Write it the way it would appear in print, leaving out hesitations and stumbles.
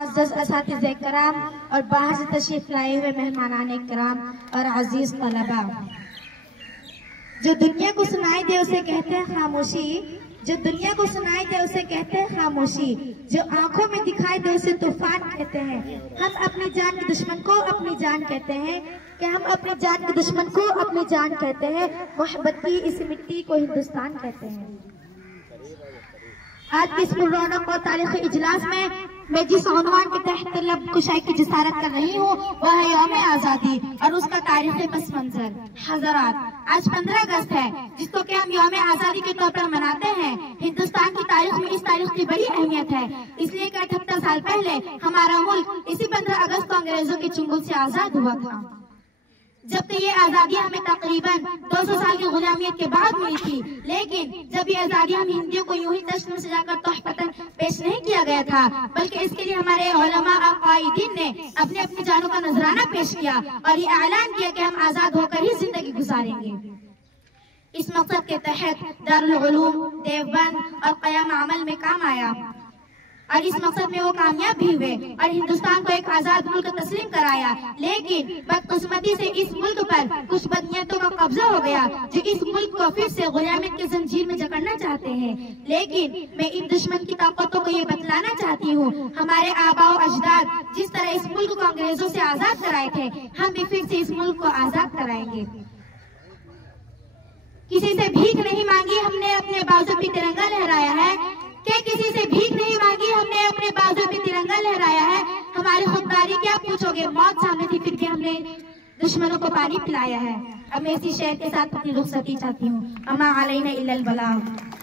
असातिज़े कराम और बाहर से तशरीफ लाए हुए मेहमानाने कराम और अजीज तलबा, जो दुनिया को सुनाई दे उसे कहते हैं खामोशी, जो दुनिया को सुनाई दे उसे कहते हैं खामोशी, जो आंखों में दिखाई दे उसे तूफान कहते हैं। हम अपनी जान के दुश्मन को अपनी जान कहते हैं कि हम अपनी जान के दुश्मन को अपनी जान कहते हैं। मोहब्बत की इस मिट्टी को हिंदुस्तान कहते हैं। आज इस रौनक और तारीखी इजलास में मैं जिस उन्वान के तहत लब कुशाई की जिसारत कर रही हूँ वह है यौम आजादी और उसका तारीखी पस मंजर। हजरात, आज 15 अगस्त है जिसको कि हम यौम आजादी के तौर पर मनाते हैं। हिंदुस्तान की तारीख में इस तारीख की बड़ी अहमियत है, इसलिए कि 78 साल पहले हमारा मुल्क इसी 15 अगस्त को अंग्रेजों के चुंगल से आजाद हुआ था। जब ये आजादी हमें तकरीबन 200 साल की गुलामियत के बाद मिली थी, लेकिन जब ये आजादी हम हिंदियों को यूं ही जश्न में सजाकर तोहफतन पेश नहीं किया गया था, बल्कि इसके लिए हमारे उलमा और कायदीन ने अपनी अपनी जानों का नजराना पेश किया और ये ऐलान किया कि हम आजाद होकर ही जिंदगी गुजारेंगे। इस मकसद के तहत दारुल उलूम देवबंद और क़याम अमल में काम आया और इस मकसद में वो कामयाब भी हुए और हिंदुस्तान को एक आजाद मुल्क तस्लीम कराया। लेकिन बदकिस्मती से इस मुल्क पर कुछ बदनीयतों का कब्जा हो गया जो इस मुल्क को फिर से गुलामियत की जंजीर में जकड़ना चाहते हैं। लेकिन मैं इन दुश्मन की ताकतों को ये बतलाना चाहती हूँ, हमारे आबा और अजदाद जिस तरह इस मुल्क को अंग्रेजों से आजाद कराए थे, हम भी फिर से इस मुल्क को आजाद कराएंगे। किसी से भीख नहीं मांगी हमने, अपने बाजू पे तिरंगा लहराया है। क्या किसी से भीख नहीं मांगी हमने, अपने बाजू पे तिरंगा लहराया है। हमारी खुददारी क्या पूछोगे, मौत सामने थी फिर भी हमने दुश्मनों को पानी पिलाया है। अब मैं इसी शेर के साथ अपनी रुखसती चाहती हूँ। अमा अलैना इल्लल बलाग।